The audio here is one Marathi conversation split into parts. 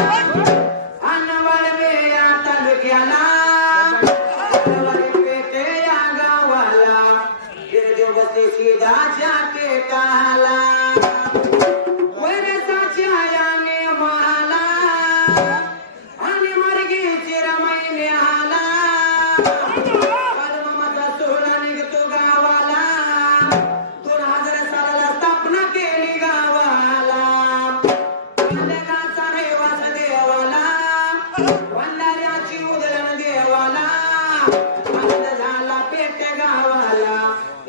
Thank you.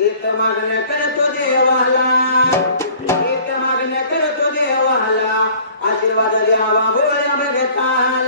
एक मागण्या करतो देवाला. एक मागण्या करतो देवाला. आशीर्वाद द्यावा भोळ्या भगता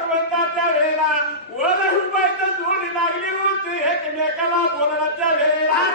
भगवंताच्या वेळेला वर रुपयाचा जोडी लागली होती एकमेकाला बोलण्याच्या वेळेला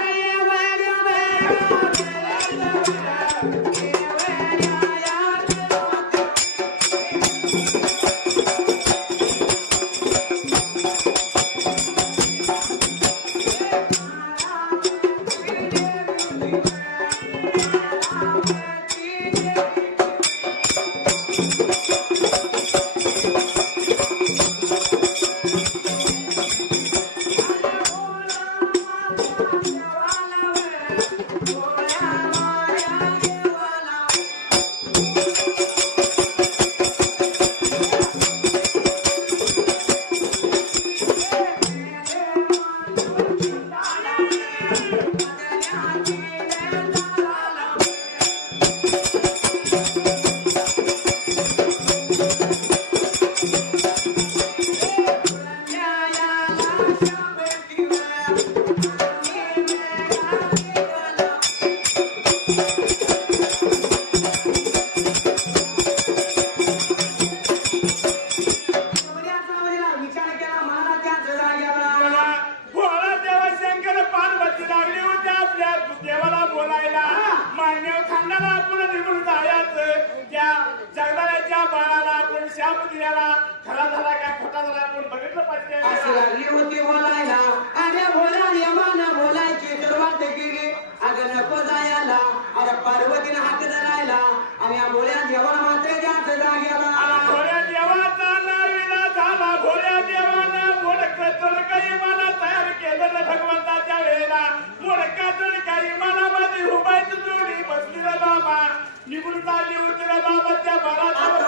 खांडाला आपण निघून जायचं त्या जगदाळ्याच्या बाळाला आपण शाप दिल्याला खरा झाला काय खोटा झाला आपण बघितलं अशी पाहिजे लागली होती बोलायला. अरे बोला यमान बोलायची सुरुवात केली. अगं नको जायला. अरे पार्वतीने हात धरायला. आणि या बोल्या जेवण मात्र आणि जाग्याला भोळ्या देवाचा नाविला झाला. भोळ्या देवानं मोडकं तळकं इमाना तयार केलं ना भगवंताच्या वेळेला मोडका उभायची जोडी बसली रे बाबा. निघून चालली होती रे बाबा त्या बरा आता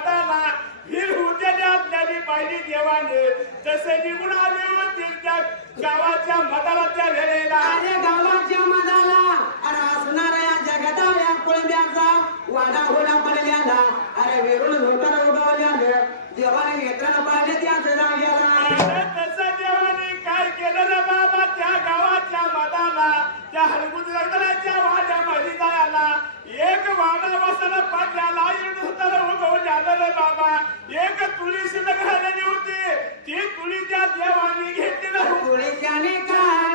मताला हिर हुजेल्या त्यांनी पाहिली देवाने. तसे निघून आले होते त्या गावाच्या मताला त्या वेळेला अरे गावाच्या मनाला अरे असणाऱ्या या जगताळ्या कुळब्याचा वाडा होडा पडल्याला अरे वेरून झोकार उगवल्यानं देवाने नेत्रानं पाहिले त्याच जाग्याला अरे तसं देवाने काय केलं रे बाबा त्या गावाच्या मताला त्या हरकुत जगदराच्या वाड्यामध्ये जायला एक वाडा वसन पाट्याला तर उगवल्यानं बाबा एक तुळी शिल्लक राहिलेली होती. ती तुळी त्या देवाने घेतली तुळी त्याने का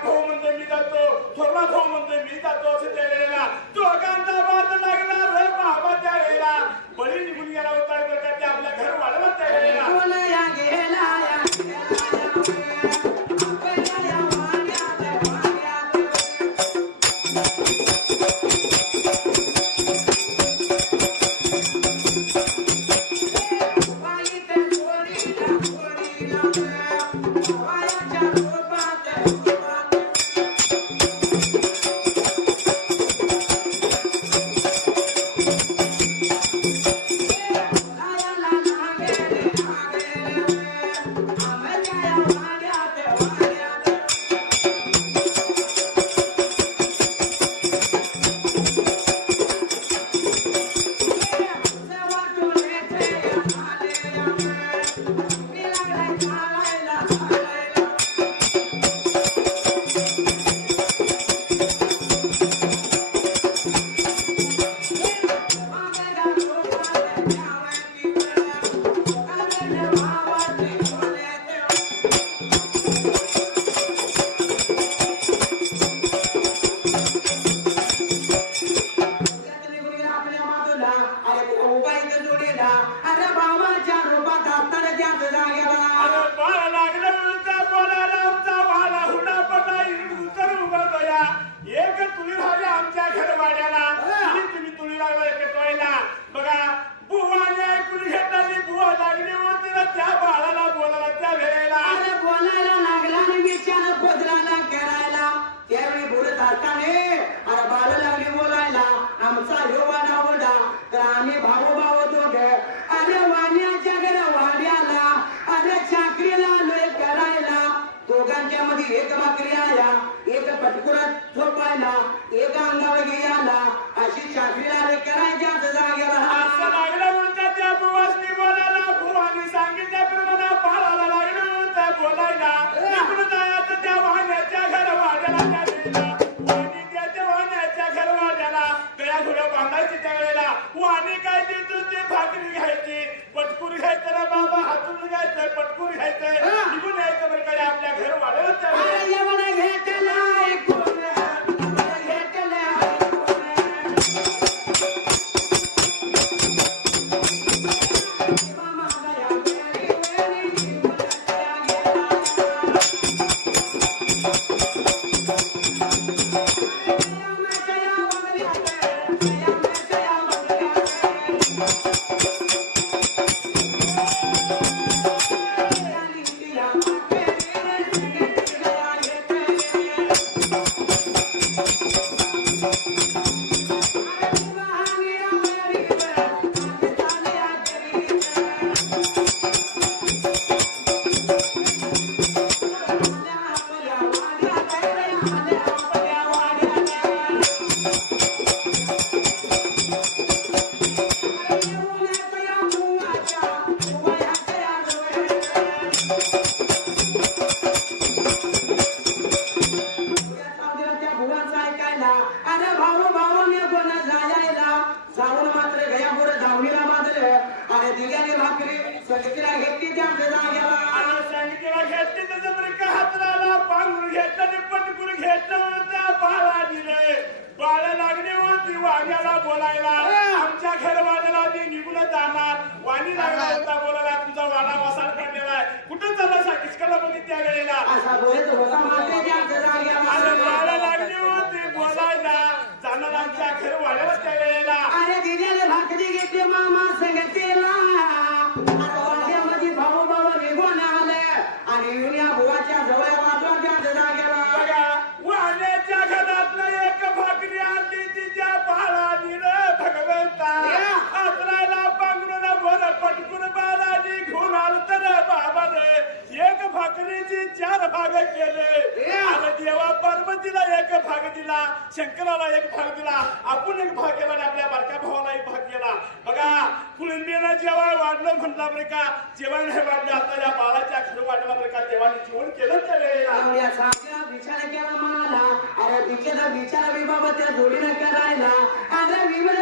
도움은 됩니다. 또 돌아서면 됩니다. 또 제대로 또 간다 봐. ಬಾವು ಬಾವು ತೋಗೆ ಅರೆ लागला आमच्या घरवाल्याला मी निघून जाणार. वाणी लागला होता बोलायला तुमचा वाडा वसाल पडलेला आहे कुठं चालला साकिस्काला मध्ये त्या वेळेला? अरे वाडा लागली होती बोलायला. जाणार आमच्या घरवाल्याला त्या वेळेला. अरे दिल्याला भाकरी घेते मामा सांगतेला चार भाग केले. आणि देवा पार्वतीला एक भाग दिला शंकराला एक भाग दिला आपण एक भाग केला आणि आपल्या बारक्या भावाला एक भाग केला. बघा कुळिंबीला जेव्हा वाढलं म्हणला बरं का जेव्हा नाही वाढलं आता या बाळाच्या घर वाढला बरं का देवाने जीवन केलं त्या वेळेला विचार केला म्हणाला अरे बिचारा त्या अरे विमल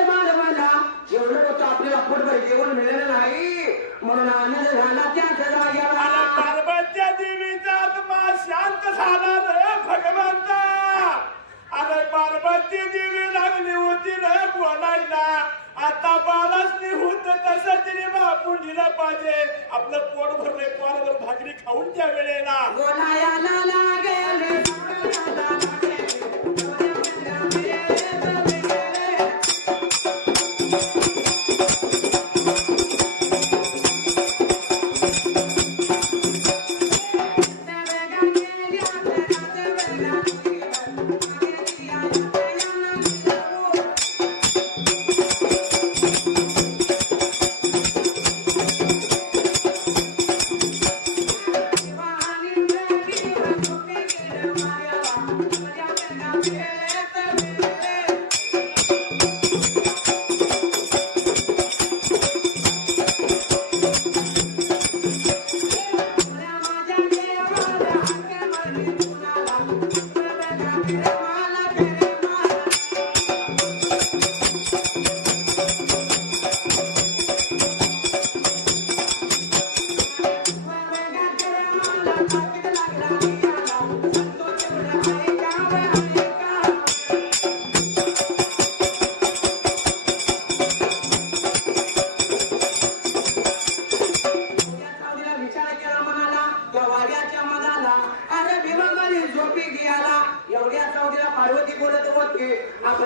जेवढं होतं आपल्याला पोटभर जेवण मिळालं नाही. म्हणून आनंद झाला त्या जागेला पार्वत्या देवी शांत झाला रे भगवंता. अरे पार्वती देवी लागली होती रे बोलायला. आता बालासनी होत तस तिने बापून दिलं पाहिजे. आपलं पोट भरले पोटभर भाकरी खाऊन त्या वेळेला.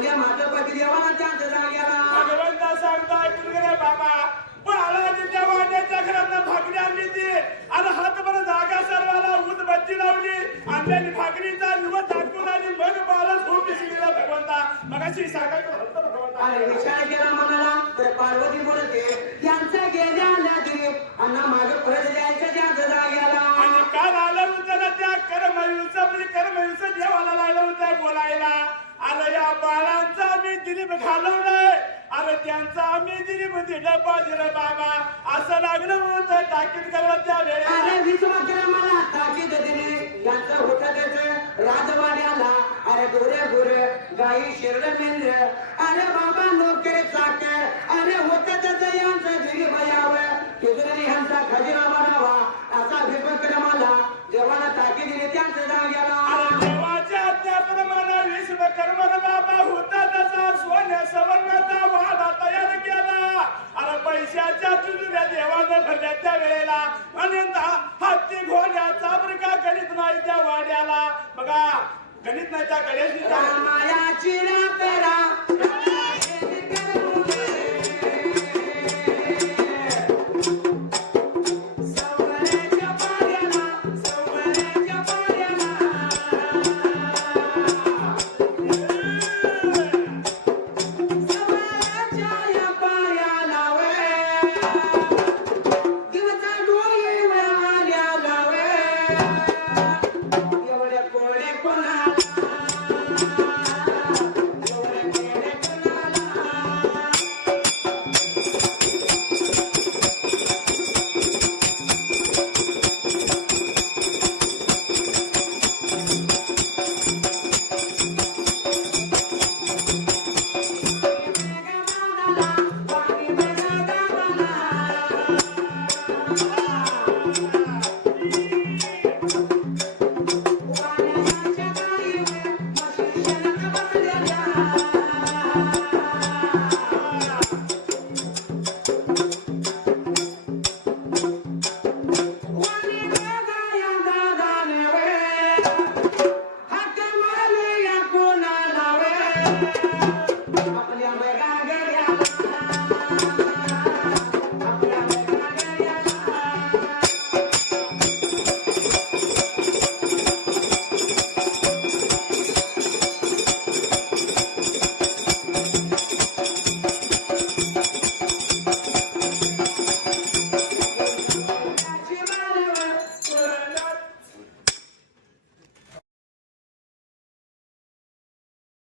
आपल्या मातोपती देवाला त्यांच्या जाग्याला. भगवंता सांगता ऐकून बाबा. बाळाने त्या वाड्याच्या घरात भाकरी आणली ती आणि हातभर जागा सर्वाला उदबत्ती लावली. आणल्याने भाकरीचा निवड दाखवून आणि मग बाळा झोप दिसलेला भगवंता. मगाशी सांगायचं होतं भगवंता. आणि विचार केला म्हणाला तर पार्वती बोलते त्यांचं गेल्या दिलीप अण्णा मागे परत जायचं त्यांच्या जाग्याला. आणि काल आलं होतं ना त्या कर्मयुचं म्हणजे कर्मयुचं देवाला लागलं होतं बोलायला. अरे या बाळांचा आम्ही दिलीप घालवलंय. अरे त्यांचा आम्ही दिलीप दिलं पाहिजे रे बाबा. असं लागलं म्हणून ताकीद करत त्या वेळेला अरे मला ताकीद दिली. यांचं होतं त्याचं राजवाड्याला. अरे गोरे गोरे गाई शिरड मेंढ अरे बाबा नोकरे चाक. अरे होतं त्याच यांचं दिली बजावं तिजोरी यांचा खजिना बनावा. असा विपक्रमाला देवाला टाकी दिली त्यांचं नाव होता तसा सोन्या सवर्णाचा वाडा तयार केला. अरे पैशाच्या तुझ्या देवानं भरल्या वेळेला आणि हत्ती घोड्याचा बरका गणित नाही बघा गणित नाही त्या गणेश